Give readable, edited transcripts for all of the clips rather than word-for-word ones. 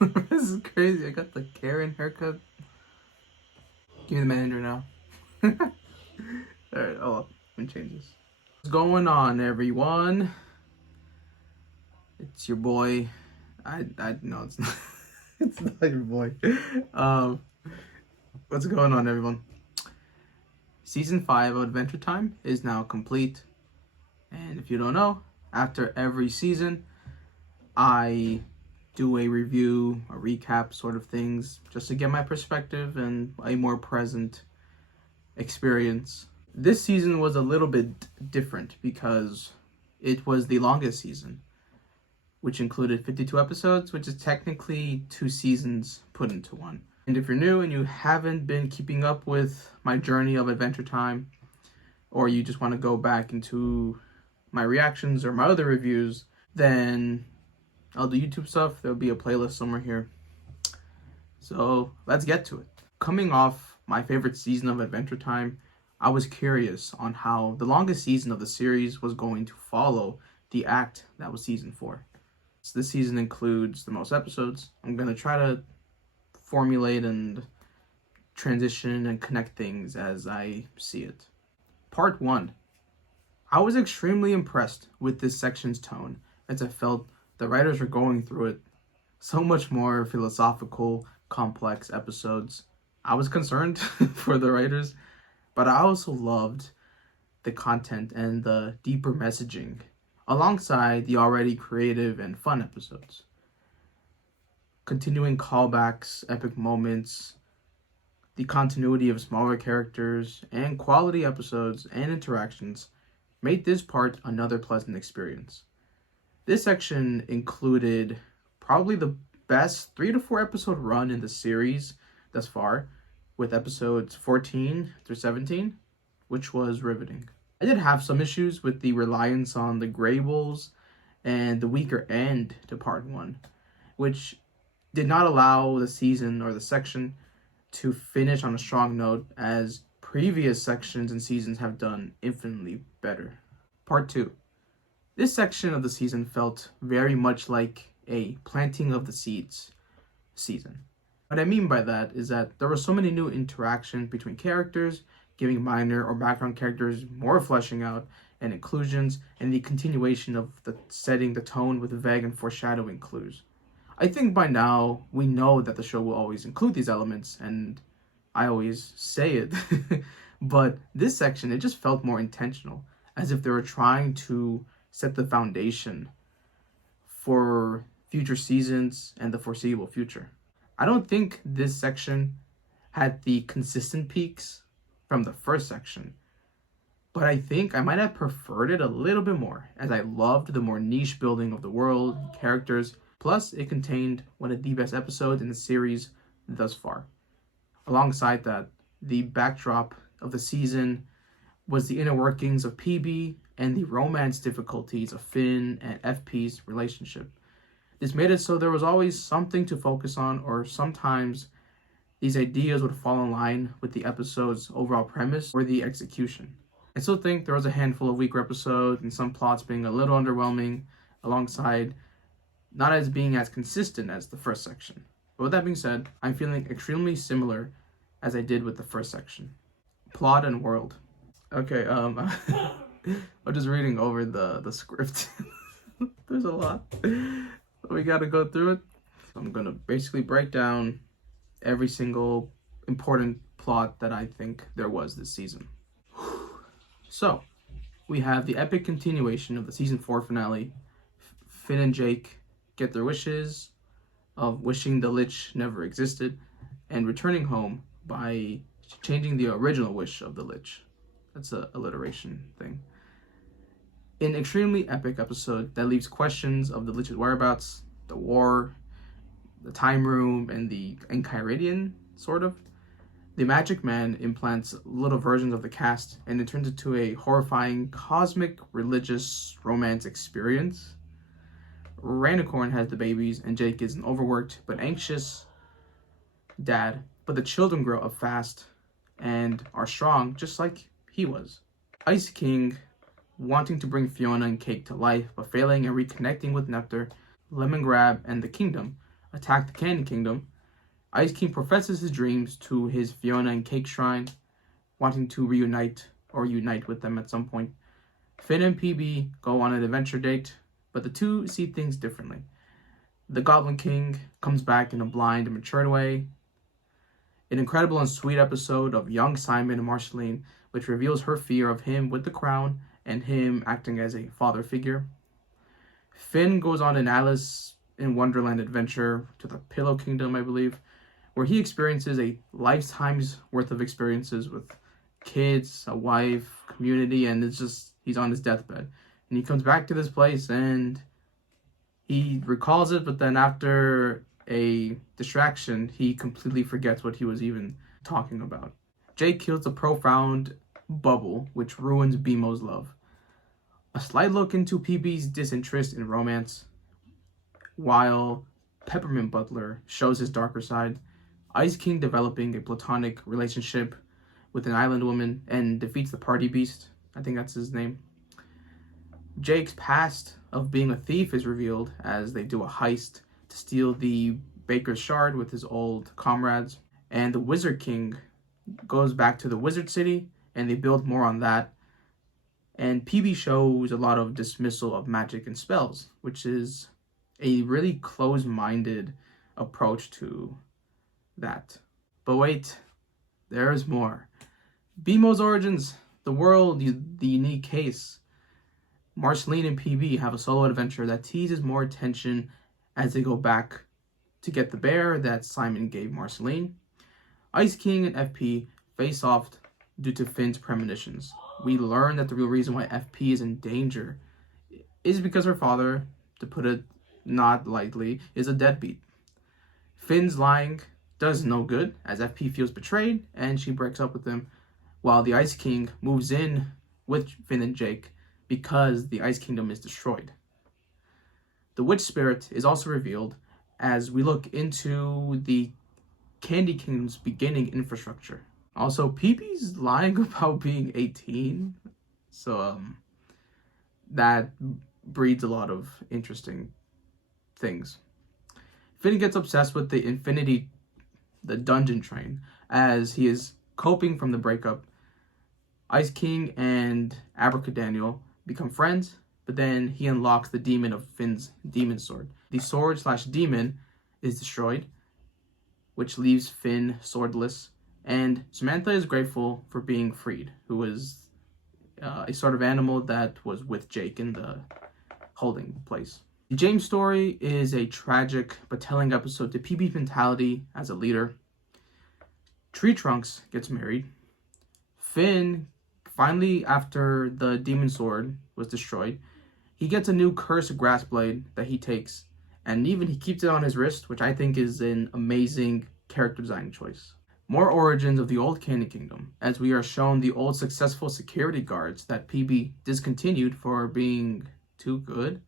This is crazy. I got the Karen haircut. Give me the manager now. Alright, let me change this. What's going on, everyone? It's your boy. I no, it's not. It's not your boy. What's going on, everyone? Season 5 of Adventure Time is now complete. And if you don't know, after every season, I do a review, a recap sort of things, just to get my perspective and a more present experience. This season was a little bit different because it was the longest season, which included 52 episodes, which is technically 2 seasons put into one. And if you're new and you haven't been keeping up with my journey of Adventure Time, or you just want to go back into my reactions or my other reviews, then I'll do YouTube stuff. There'll be a playlist somewhere here. So let's get to it. Coming off my favorite season of Adventure Time, I was curious on how the longest season of the series was going to follow the act that was season 4. So this season includes the most episodes. I'm going to try to formulate and transition and connect things as I see it. Part 1. I was extremely impressed with this section's tone, as I felt the writers were going through it. So much more philosophical, complex episodes. I was concerned for the writers, but I also loved the content and the deeper messaging, alongside the already creative and fun episodes. Continuing callbacks, epic moments, the continuity of smaller characters, and quality episodes and interactions made this part another pleasant experience. This section included probably the best 3 to 4 episode run in the series thus far, with episodes 14 through 17, which was riveting. I did have some issues with the reliance on the Greybles and the weaker end to part 1, which did not allow the season or the section to finish on a strong note, as previous sections and seasons have done infinitely better. Part 2. This section of the season felt very much like a planting of the seeds season. What I mean by that is that there were so many new interactions between characters, giving minor or background characters more fleshing out and inclusions, and the continuation of the setting the tone with vague and foreshadowing clues. I think by now we know that the show will always include these elements, and I always say it, but this section, it just felt more intentional, as if they were trying to set the foundation for future seasons and the foreseeable future. I don't think this section had the consistent peaks from the first section, but I think I might have preferred it a little bit more, as I loved the more niche building of the world, characters, plus it contained one of the best episodes in the series thus far. Alongside that, the backdrop of the season was the inner workings of PB and the romance difficulties of Finn and FP's relationship. This made it so there was always something to focus on, or sometimes these ideas would fall in line with the episode's overall premise or the execution. I still think there was a handful of weaker episodes and some plots being a little underwhelming, alongside not as being as consistent as the first section. But with that being said, I'm feeling extremely similar as I did with the first section. Plot and world. Okay, I'm just reading over the script. There's a lot. We gotta go through it. I'm gonna basically break down every single important plot that I think there was this season. So, we have the epic continuation of the season 4 finale. Finn and Jake get their wishes of wishing the Lich never existed and returning home by changing the original wish of the Lich. That's an alliteration thing. An extremely epic episode that leaves questions of the Lich's whereabouts, the war, the time room, and the Enchiridion, sort of. The Magic Man implants little versions of the cast, and it turns into a horrifying cosmic religious romance experience. Rainicorn has the babies, and Jake is an overworked but anxious dad, but the children grow up fast and are strong just like he was. Ice King wanting to bring Fiona and Cake to life, but failing and reconnecting with Nectar, Lemongrab, and the Kingdom, attack the Candy Kingdom, Ice King professes his dreams to his Fiona and Cake shrine, wanting to reunite or unite with them at some point. Finn and PB go on an adventure date, but the two see things differently. The Goblin King comes back in a blind and matured way. An incredible and sweet episode of young Simon and Marceline, which reveals her fear of him with the crown and him acting as a father figure. Finn goes on an Alice in Wonderland adventure to the Pillow Kingdom, I believe, where he experiences a lifetime's worth of experiences with kids, a wife, community, and it's just, he's on his deathbed. And he comes back to this place and he recalls it, but then after a distraction, he completely forgets what he was even talking about. Jake kills a profound bubble, which ruins BMO's love. A slight look into PB's disinterest in romance, while Peppermint Butler shows his darker side. Ice King developing a platonic relationship with an island woman and defeats the party beast. I think that's his name. Jake's past of being a thief is revealed as they do a heist to steal the Baker's Shard with his old comrades. And the Wizard King goes back to the Wizard City and they build more on that. And PB shows a lot of dismissal of magic and spells, which is a really close-minded approach to that. But wait, there's more. BMO's origins, the world, the unique case. Marceline and PB have a solo adventure that teases more attention as they go back to get the bear that Simon gave Marceline. Ice King and FP face off due to Finn's premonitions. We learn that the real reason why FP is in danger is because her father, to put it not lightly, is a deadbeat. Finn's lying does no good as FP feels betrayed and she breaks up with him, while the Ice King moves in with Finn and Jake because the Ice Kingdom is destroyed. The Witch Spirit is also revealed as we look into the Candy Kingdom's beginning infrastructure. Also, PB's lying about being 18, so that breeds a lot of interesting things. Finn gets obsessed with the dungeon train, as he is coping from the breakup. Ice King and Abracadaniel become friends, but then he unlocks the demon of Finn's demon sword. The sword/demon is destroyed, which leaves Finn swordless, and Samantha is grateful for being freed, who was a sort of animal that was with Jake in the holding place. The James story is a tragic but telling episode to PB's mentality as a leader. Tree Trunks gets married. Finn, finally, after the demon sword was destroyed, he gets a new cursed grass blade that he takes, and even he keeps it on his wrist, which I think is an amazing character design choice. More origins of the old Candy Kingdom, as we are shown the old successful security guards that PB discontinued for being too good.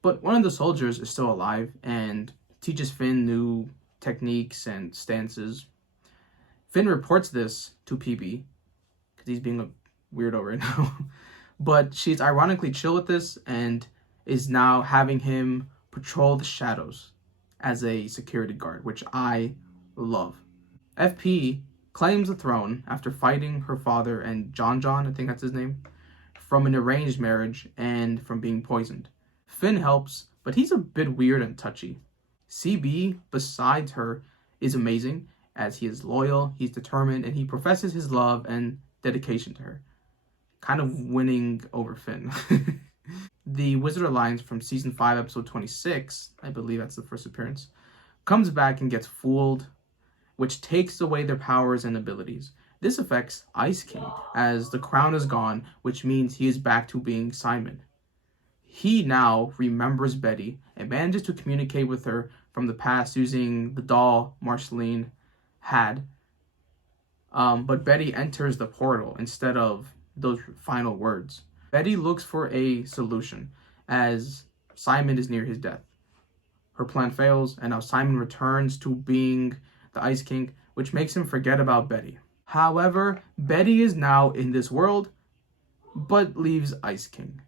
But one of the soldiers is still alive and teaches Finn new techniques and stances. Finn reports this to PB, because he's being a weirdo right now. But she's ironically chill with this and is now having him patrol the shadows as a security guard, which I love. FP claims the throne after fighting her father and John, I think that's his name, from an arranged marriage and from being poisoned. Finn helps, but he's a bit weird and touchy. CB, besides her, is amazing, as he is loyal, he's determined, and he professes his love and dedication to her, kind of winning over Finn. The Wizard Alliance from Season 5, Episode 26, I believe that's the first appearance, comes back and gets fooled, which takes away their powers and abilities. This affects Ice King, as the crown is gone, which means he is back to being Simon. He now remembers Betty and manages to communicate with her from the past using the doll Marceline had. But Betty enters the portal instead of those final words. Betty looks for a solution as Simon is near his death. Her plan fails, and now Simon returns to being the Ice King, which makes him forget about Betty. However, Betty is now in this world, but leaves Ice King.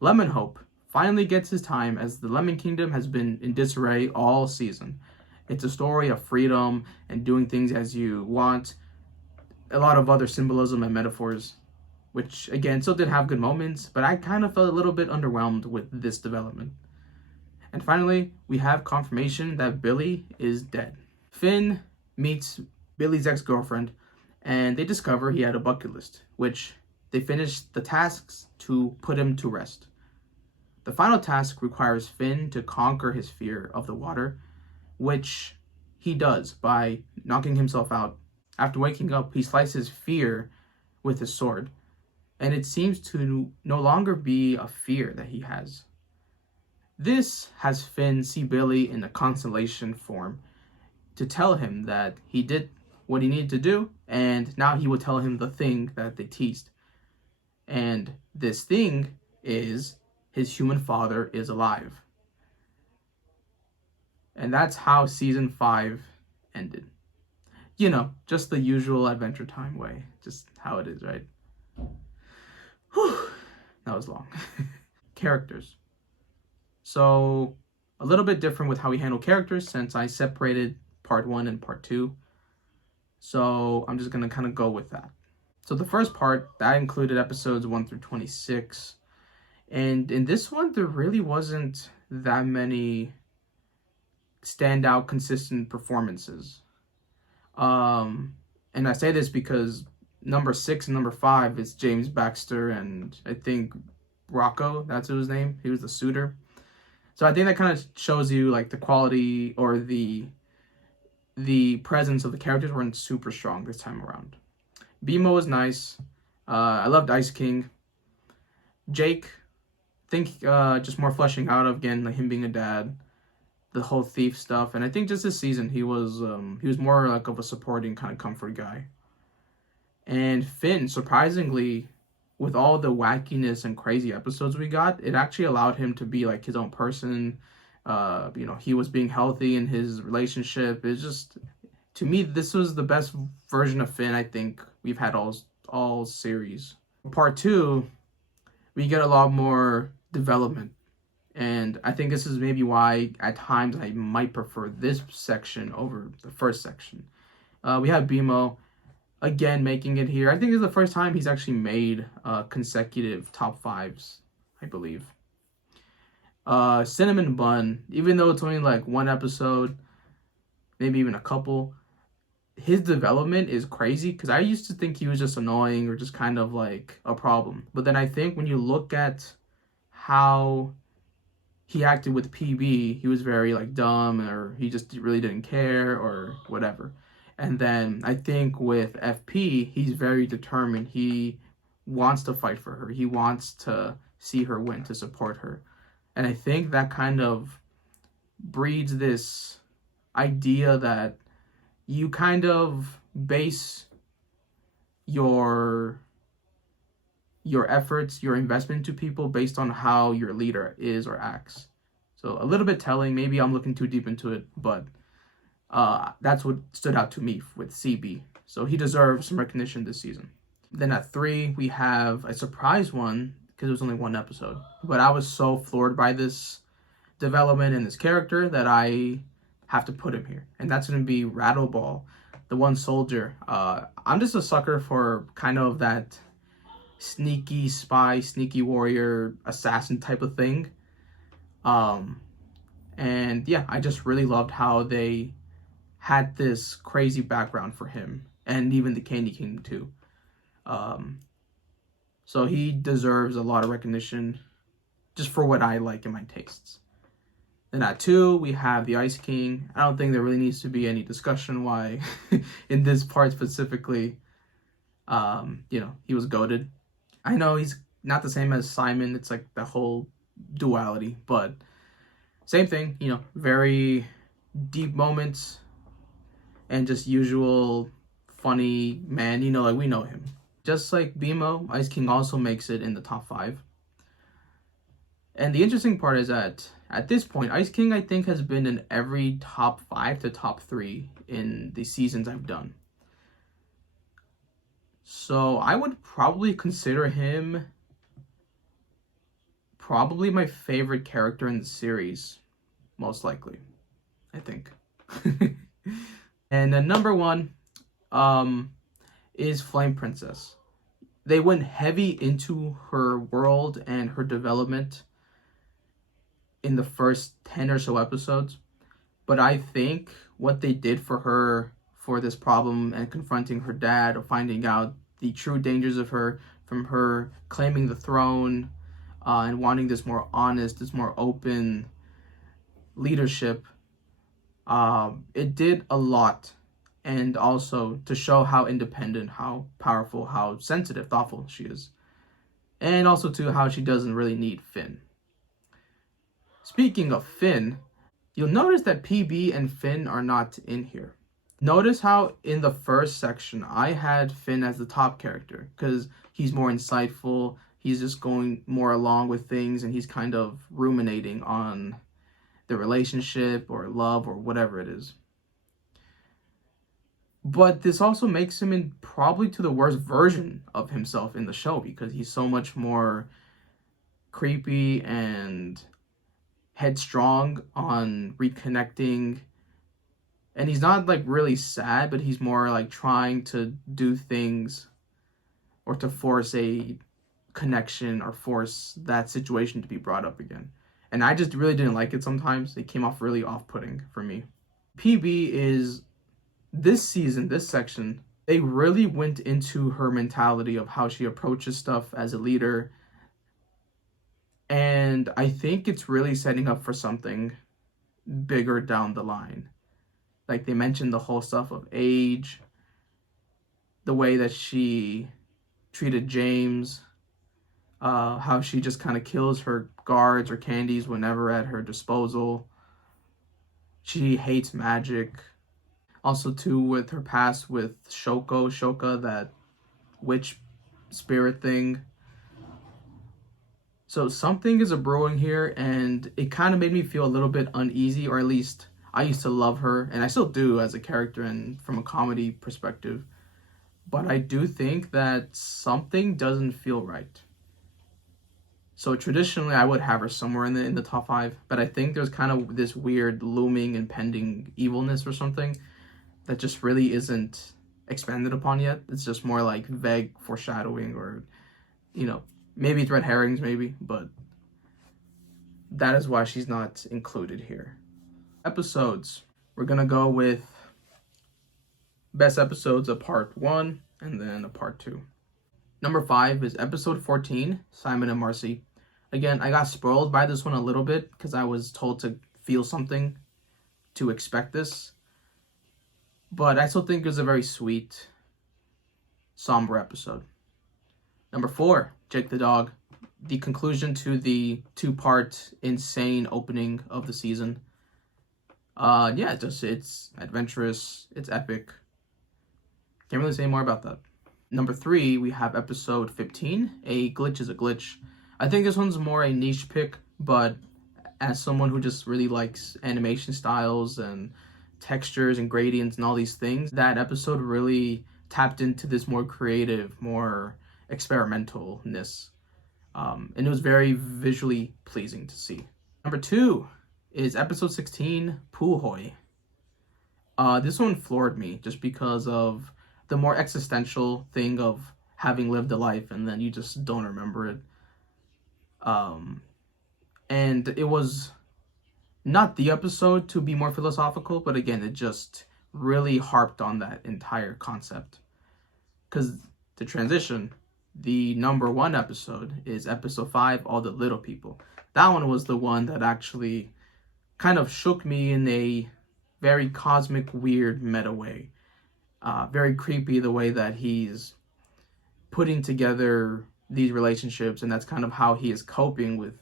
Lemonhope finally gets his time, as the Lemon Kingdom has been in disarray all season. It's a story of freedom and doing things as you want. A lot of other symbolism and metaphors, which again still did have good moments, but I kind of felt a little bit underwhelmed with this development. And finally, we have confirmation that Billy is dead. Finn meets Billy's ex-girlfriend, and they discover he had a bucket list, which they finish the tasks to put him to rest. The final task requires Finn to conquer his fear of the water, which he does by knocking himself out. After waking up, he slices fear with his sword, and it seems to no longer be a fear that he has. This has Finn see Billy in a consolation form to tell him that he did what he needed to do, and now he will tell him the thing that they teased. And this thing is his human father is alive. And that's how season 5 ended. You know, just the usual Adventure Time way. Just how it is, right? Whew, that was long. Characters. So, a little bit different with how we handle characters since I separated part 1 and part 2. So, I'm just going to kind of go with that. So, the first part, that included episodes 1 through 26. And in this one, there really wasn't that many standout, consistent performances. And I say this because number 6 and number 5 is James Baxter and I think Rocco, that's his name. He was the suitor. So I think that kind of shows you like the quality or the presence of the characters weren't super strong this time around. BMO was nice. I loved Ice King. Jake, I think just more fleshing out of, again, like him being a dad, the whole thief stuff, and I think just this season he was more like of a supporting kind of comfort guy. And Finn, surprisingly, with all the wackiness and crazy episodes we got, it actually allowed him to be like his own person. He was being healthy in his relationship. It's just, to me, this was the best version of Finn I think we've had all series. Part 2, we get a lot more development. And I think this is maybe why at times I might prefer this section over the first section. We have BMO again making it here. I think it's the first time he's actually made consecutive top 5s, I believe. Cinnamon Bun, even though it's only like one episode, maybe even a couple, his development is crazy because I used to think he was just annoying or just kind of like a problem. But then I think when you look at how he acted with PB, he was very like dumb, or he just really didn't care or whatever. And then I think with FP, he's very determined. He wants to fight for her. He wants to see her win, to support her. And I think that kind of breeds this idea that you kind of base your efforts, your investment to people based on how your leader is or acts. So a little bit telling. Maybe I'm looking too deep into it, but that's what stood out to me with CB. So he deserves some recognition this season. Then at 3, we have a surprise one because it was only one episode. But I was so floored by this development and this character that I have to put him here. And that's going to be Rattleball, the one soldier. I'm just a sucker for kind of that sneaky spy, sneaky warrior, assassin type of thing. And yeah, I just really loved how they had this crazy background for him, and even the Candy King too. So he deserves a lot of recognition just for what I like in my tastes. Then at 2, we have the Ice King. I don't think there really needs to be any discussion why in this part specifically, he was goated. I know he's not the same as Simon. It's like the whole duality, but same thing, very deep moments and just usual funny man, like we know him. Just like BMO, Ice King also makes it in the top 5. And the interesting part is that at this point, Ice King, I think, has been in every top 5 to top 3 in the seasons I've done. So I would probably consider him probably my favorite character in the series, most likely, I think. And then number one is Flame Princess. They went heavy into her world and her development in the first 10 or so episodes. But I think what they did for her for this problem and confronting her dad or finding out the true dangers of her from her claiming the throne and wanting this more honest, this more open leadership, it did a lot. And also to show how independent, how powerful, how sensitive, thoughtful she is. And also to how she doesn't really need Finn. Speaking of Finn, you'll notice that PB and Finn are not in here. Notice how in the first section I had Finn as the top character because he's more insightful, he's just going more along with things, and he's kind of ruminating on the relationship or love or whatever it is. But this also makes him in probably to the worst version of himself in the show because he's so much more creepy and headstrong on reconnecting. And he's not like really sad, but he's more like trying to do things or to force a connection or force that situation to be brought up again. And I just really didn't like it sometimes. It came off really off-putting for me. PB is, this season, this section, they really went into her mentality of how she approaches stuff as a leader. And I think it's really setting up for something bigger down the line. Like they mentioned the whole stuff of age, the way that she treated James, how she just kind of kills her guards or candies whenever at her disposal. She hates magic. Also, too, with her past with Shoka, that witch spirit thing. So something is a brewing here, and it kind of made me feel a little bit uneasy, or at least I used to love her, and I still do as a character and from a comedy perspective. But I do think that something doesn't feel right. So traditionally, I would have her somewhere in the top 5, but I think there's kind of this weird looming impending evilness or something that just really isn't expanded upon yet. It's just more like vague foreshadowing or, maybe it's red herrings maybe, but that is why she's not included here. Episodes. We're going to go with best episodes of part 1 and then a part 2. Number 5 is episode 14, Simon and Marcy. Again, I got spoiled by this one a little bit because I was told to feel something to expect this. But I still think it was a very sweet, somber episode. Number 4, Jake the Dog. The conclusion to the 2-part insane opening of the season. It's adventurous, it's epic. Can't really say more about that. Number 3, we have episode 15, A Glitch is a Glitch. I think this one's more a niche pick, but as someone who just really likes animation styles and textures and gradients and all these things, that episode really tapped into this more creative, more experimentalness. And it was very visually pleasing to see. Number 2 is episode 16, Puhoi. This one floored me just because of the more existential thing of having lived a life and then you just don't remember it. And it was not the episode to be more philosophical, but again, it just really harped on that entire concept. Because to transition, the number 1 episode is episode 5, All the Little People. That one was the one that actually kind of shook me in a very cosmic, weird meta way. Very creepy the way that he's putting together these relationships, and that's kind of how he is coping with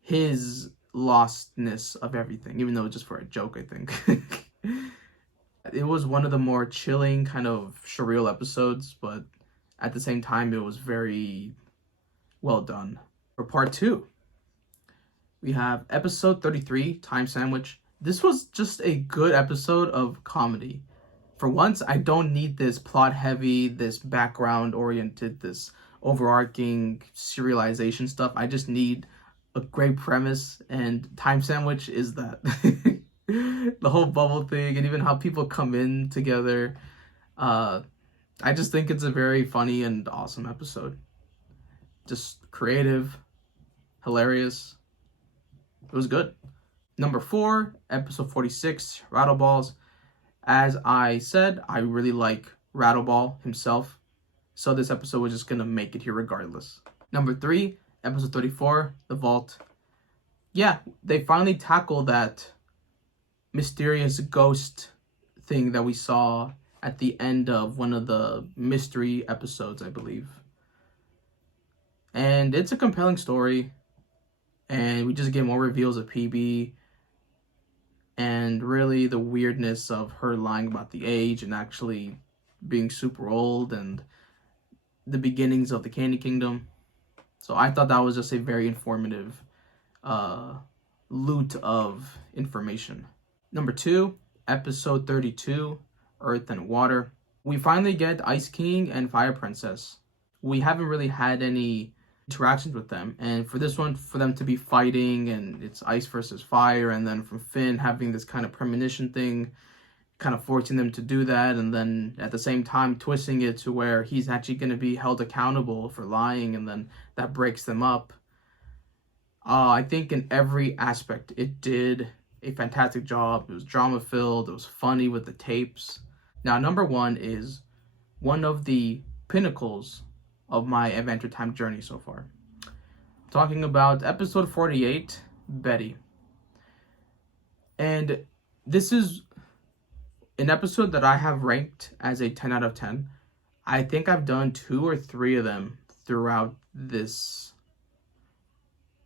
his lostness of everything, even though it's just for a joke, I think. It was one of the more chilling, kind of surreal episodes, but at the same time, it was very well done. For part 2, we have episode 33, Time Sandwich. This was just a good episode of comedy. For once, I don't need this plot-heavy, this background-oriented, this overarching serialization stuff. I just need a great premise, and Time Sandwich is that. The whole bubble thing, and even how people come in together. I just think it's a very funny and awesome episode. Just creative, hilarious. It was good. Number 4, episode 46, Rattleballs. As I said, I really like Rattleball himself, so this episode was just gonna make it here regardless. Number 3, episode 34, The Vault. Yeah, they finally tackle that mysterious ghost thing that we saw at the end of one of the mystery episodes, I believe. And it's a compelling story, and we just get more reveals of PB, and really the weirdness of her lying about the age and actually being super old, and the beginnings of the Candy Kingdom. So I thought that was just a very informative loot of information. Number 2, episode 32, Earth and Water. We finally get Ice King and Fire Princess. We haven't really had any interactions with them, and for this one, for them to be fighting, and it's ice versus fire, and then from Finn having this kind of premonition thing, kind of forcing them to do that, and then at the same time twisting it to where he's actually going to be held accountable for lying, and then that breaks them up. I think in every aspect it did a fantastic job. It was drama filled, it was funny with the tapes. Now, number 1 is one of the pinnacles of my Adventure Time journey so far. I'm talking about episode 48, Betty. And this is an episode that I have ranked as a 10 out of 10. I think I've done 2 or 3 of them throughout this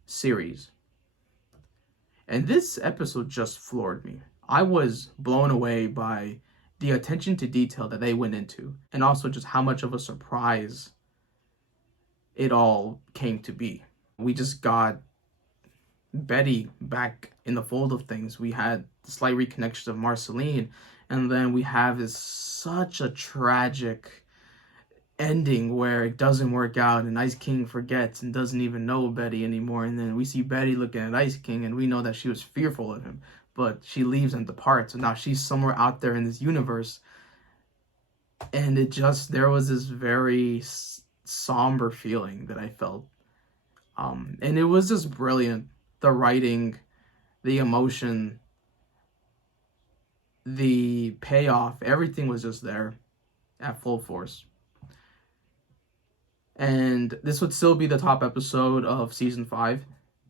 series. And this episode just floored me. I was blown away by the attention to detail that they went into, and also just how much of a surprise it all came to be. We just got Betty back in the fold of things. We had the slight reconnection of Marceline, and then we have this such a tragic ending where it doesn't work out, and Ice King forgets and doesn't even know Betty anymore, and then we see Betty looking at Ice King, and we know that she was fearful of him, but she leaves and departs, and now she's somewhere out there in this universe. And it just, there was this very somber feeling that I felt, and it was just brilliant. The writing, the emotion, the payoff, everything was just there at full force. And this would still be the top episode of season 5,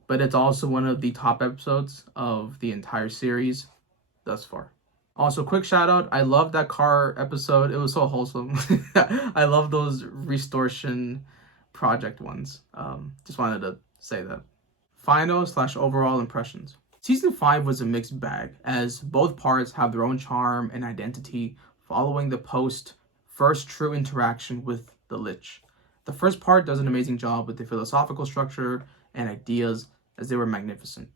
but it's also one of the top episodes of the entire series thus far. Also, quick shout out, I love that car episode. It was so wholesome. I love those Restoration Project ones. Just wanted to say that. Final/overall impressions. Season 5 was a mixed bag, as both parts have their own charm and identity following the first true interaction with the Lich. The first part does an amazing job with the philosophical structure and ideas, as they were magnificent.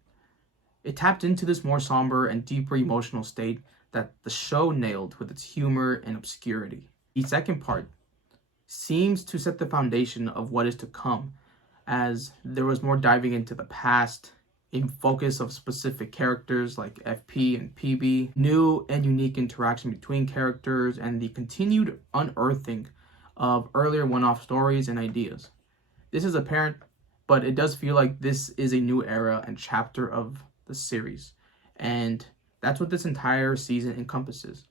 It tapped into this more somber and deeper emotional state that the show nailed with its humor and obscurity. The second part seems to set the foundation of what is to come, as there was more diving into the past, a focus of specific characters like FP and PB, new and unique interaction between characters, and the continued unearthing of earlier one-off stories and ideas. This is apparent, but it does feel like this is a new era and chapter of the series, and that's what this entire season encompasses.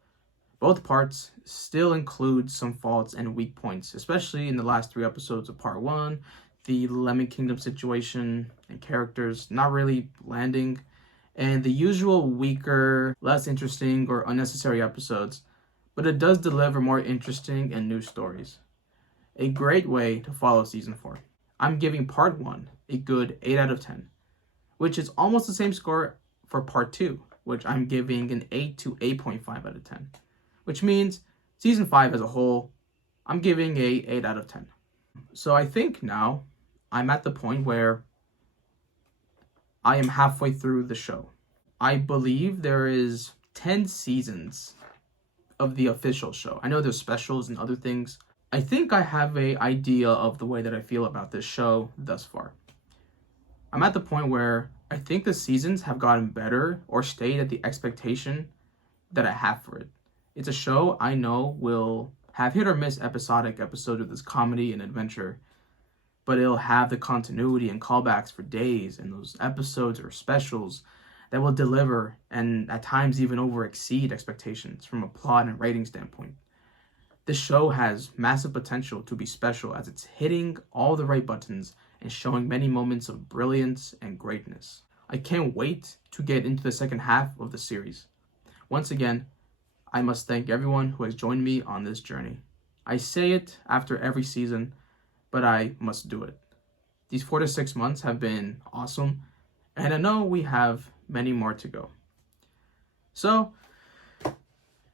Both parts still include some faults and weak points, especially in the last 3 episodes of part 1, the Lemon Kingdom situation and characters not really landing, and the usual weaker, less interesting, or unnecessary episodes, but it does deliver more interesting and new stories. A great way to follow season 4. I'm giving part 1 a good 8 out of 10, which is almost the same score for part 2, which I'm giving an 8 to 8.5 out of 10, which means season 5 as a whole, I'm giving a 8 out of 10. So I think now I'm at the point where I am halfway through the show. I believe there is 10 seasons of the official show. I know there's specials and other things. I think I have an idea of the way that I feel about this show thus far. I'm at the point where I think the seasons have gotten better or stayed at the expectation that I have for it. It's a show I know will have hit or miss episodic episodes of this comedy and adventure, but it'll have the continuity and callbacks for days, and those episodes or specials that will deliver and at times even over exceed expectations from a plot and rating standpoint. This show has massive potential to be special as it's hitting all the right buttons and showing many moments of brilliance and greatness. I can't wait to get into the second half of the series. Once again, I must thank everyone who has joined me on this journey. I say it after every season, but I must do it. These 4 to 6 months have been awesome, and I know we have many more to go. So,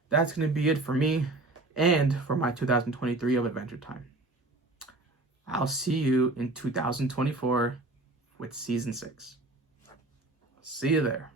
that's going to be it for me and for my 2023 of Adventure Time. I'll see you in 2024 with Season 6. See you there.